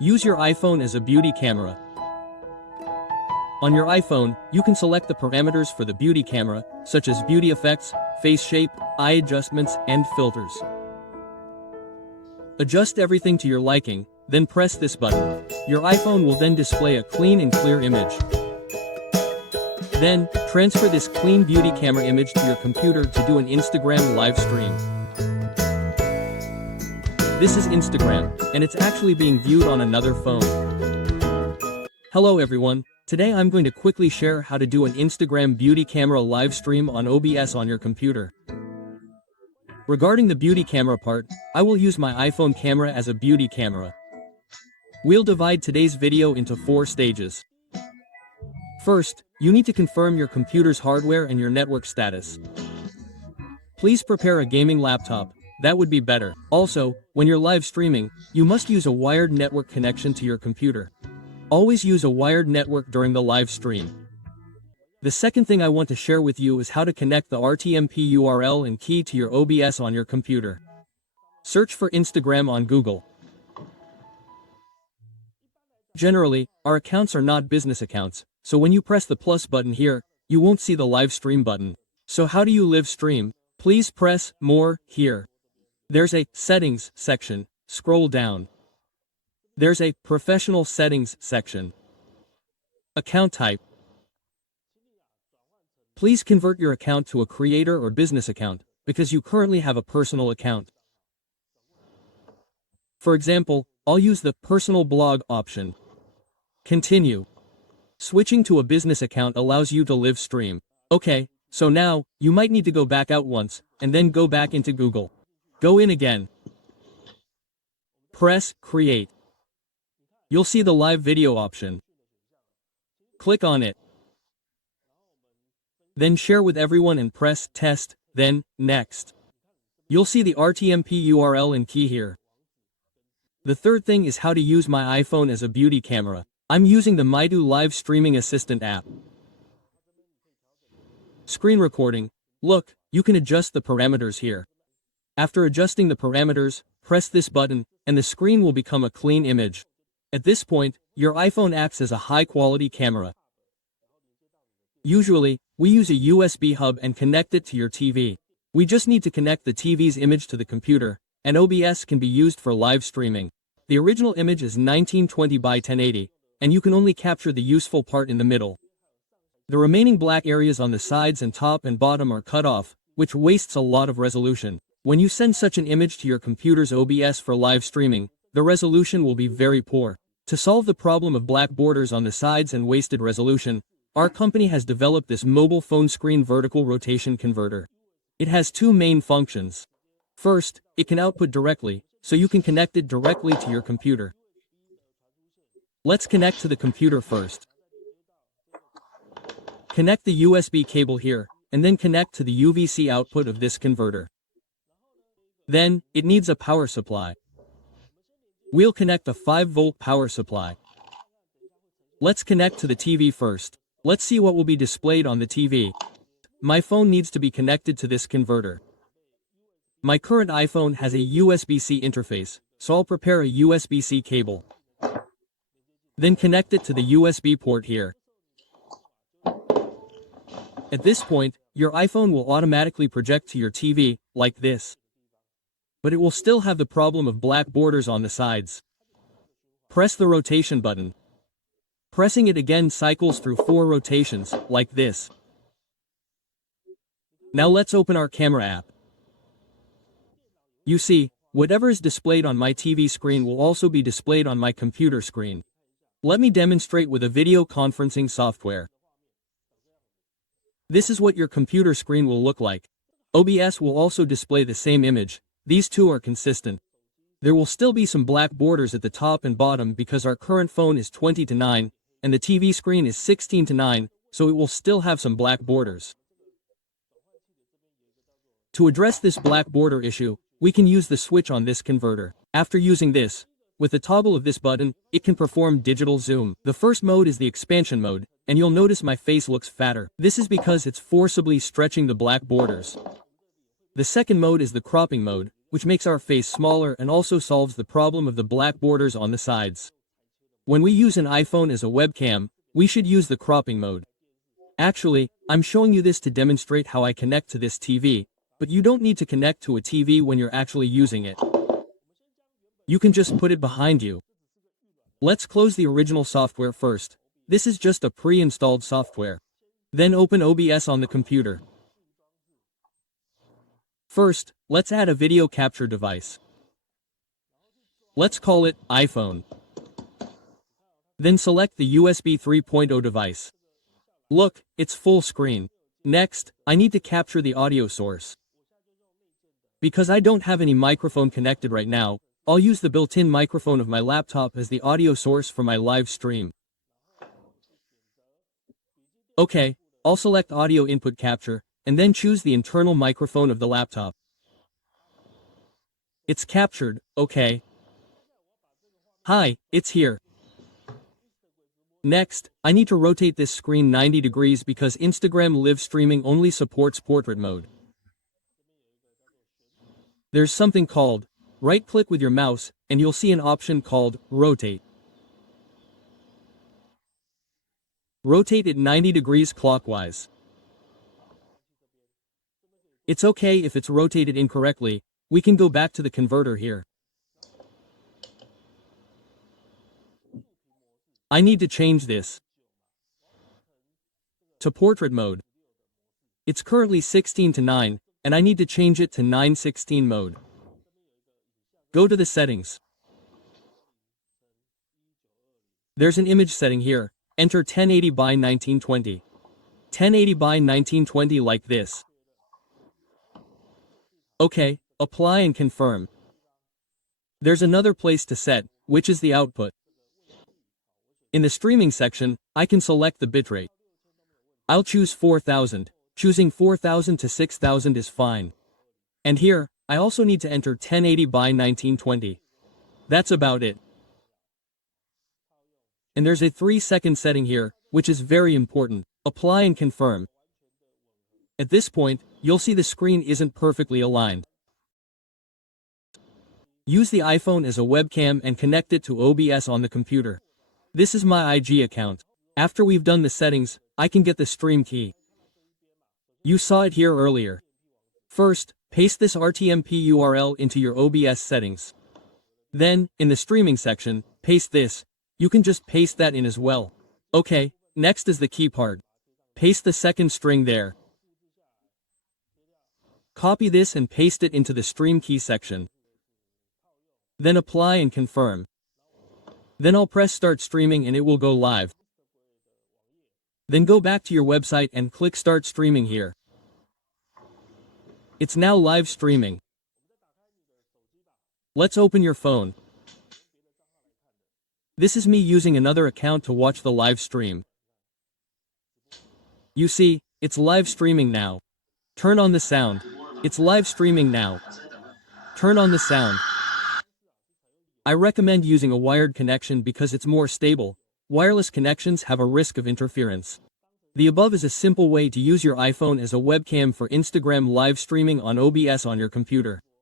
Use your iPhone as a beauty camera. On your iPhone, you can select the parameters for the beauty camera, such as beauty effects, face shape, eye adjustments, and filters. Adjust everything to your liking, then press this button. Your iPhone will then display a clean and clear image. Then, transfer this clean beauty camera image to your computer to do an Instagram live stream. This is Instagram, and it's actually being viewed on another phone. Hello everyone, today I'm going to quickly share how to do an Instagram beauty camera live stream on OBS on your computer. Regarding the beauty camera part, I will use my iPhone camera as a beauty camera. We'll divide today's video into 4 stages. First, you need to confirm your computer's hardware and your network status. Please prepare a gaming laptop, that would be better. Also, when you're live streaming, you must use a wired network connection to your computer. Always use a wired network during the live stream. The second thing I want to share with you is how to connect the RTMP URL and key to your OBS on your computer. Search for Instagram on Google. Generally, our accounts are not business accounts, so when you press the plus button here, you won't see the live stream button. So how do you live stream? Please press More here. There's a Settings section. Scroll down. There's a Professional Settings section. Account type. Please convert your account to a creator or business account, because you currently have a personal account. For example, I'll use the Personal Blog option. Continue. Switching to a business account allows you to live stream. Okay, so now, you might need to go back out once, and then go back into Google. Go in again. Press Create. You'll see the live video option. Click on it. Then share with everyone and press Test, then Next. You'll see the RTMP URL and key here. The third thing is how to use my iPhone as a beauty camera. I'm using the Maidu Live Streaming Assistant app. Screen recording. Look, you can adjust the parameters here. After adjusting the parameters, press this button, and the screen will become a clean image. At this point, your iPhone acts as a high-quality camera. Usually, we use a USB hub and connect it to your TV. We just need to connect the TV's image to the computer, and OBS can be used for live streaming. The original image is 1920 by 1080, and you can only capture the useful part in the middle. The remaining black areas on the sides and top and bottom are cut off, which wastes a lot of resolution. When you send such an image to your computer's OBS for live streaming, the resolution will be very poor. To solve the problem of black borders on the sides and wasted resolution, our company has developed this mobile phone screen vertical rotation converter. It has 2 main functions. First, it can output directly, so you can connect it directly to your computer. Let's connect to the computer first. Connect the USB cable here, and then connect to the UVC output of this converter. Then, it needs a power supply. We'll connect a 5-volt power supply. Let's connect to the TV first. Let's see what will be displayed on the TV. My phone needs to be connected to this converter. My current iPhone has a USB-C interface, so I'll prepare a USB-C cable. Then connect it to the USB port here. At this point, your iPhone will automatically project to your TV, like this. But it will still have the problem of black borders on the sides. Press the rotation button. Pressing it again cycles through 4 rotations, like this. Now let's open our camera app. You see, whatever is displayed on my TV screen will also be displayed on my computer screen. Let me demonstrate with a video conferencing software. This is what your computer screen will look like. OBS will also display the same image. These 2 are consistent. There will still be some black borders at the top and bottom because our current phone is 20:9, and the TV screen is 16:9, so it will still have some black borders. To address this black border issue, we can use the switch on this converter. After using this, with the toggle of this button, it can perform digital zoom. The first mode is the expansion mode, and you'll notice my face looks fatter. This is because it's forcibly stretching the black borders. The second mode is the cropping mode, which makes our face smaller and also solves the problem of the black borders on the sides. When we use an iPhone as a webcam, we should use the cropping mode. Actually, I'm showing you this to demonstrate how I connect to this TV, but you don't need to connect to a TV when you're actually using it. You can just put it behind you. Let's close the original software first. This is just a pre-installed software. Then open OBS on the computer. First, let's add a video capture device. Let's call it iPhone. Then select the USB 3.0 device. Look, it's full screen. Next, I need to capture the audio source. Because I don't have any microphone connected right now, I'll use the built-in microphone of my laptop as the audio source for my live stream. Okay, I'll select audio input capture, and then choose the internal microphone of the laptop. It's captured, okay. Hi, it's here. Next, I need to rotate this screen 90 degrees because Instagram live streaming only supports portrait mode. There's something called right-click with your mouse, and you'll see an option called Rotate. Rotate it 90 degrees clockwise. It's okay if it's rotated incorrectly, we can go back to the converter here. I need to change this to portrait mode. It's currently 16:9, and I need to change it to 9:16 mode. Go to the settings. There's an image setting here. Enter 1080 by 1920. 1080 by 1920 like this. Okay, apply and confirm. There's another place to set, which is the output. In the streaming section, I can select the bitrate. I'll choose 4000. Choosing 4000 to 6000 is fine. And here, I also need to enter 1080 by 1920. That's about it. And there's a 3-second setting here, which is very important. Apply and confirm. At this point, you'll see the screen isn't perfectly aligned. Use the iPhone as a webcam and connect it to OBS on the computer. This is my IG account. After we've done the settings, I can get the stream key. You saw it here earlier. First, paste this RTMP URL into your OBS settings. Then, in the streaming section, paste this. You can just paste that in as well. Okay, next is the key part. Paste the second string there. Copy this and paste it into the stream key section. Then apply and confirm. Then I'll press start streaming and it will go live. Then go back to your website and click start streaming here. It's now live streaming. Let's open your phone. This is me using another account to watch the live stream. You see, it's live streaming now. Turn on the sound. It's live streaming now. Turn on the sound. I recommend using a wired connection because it's more stable. Wireless connections have a risk of interference. The above is a simple way to use your iPhone as a webcam for Instagram live streaming on OBS on your computer.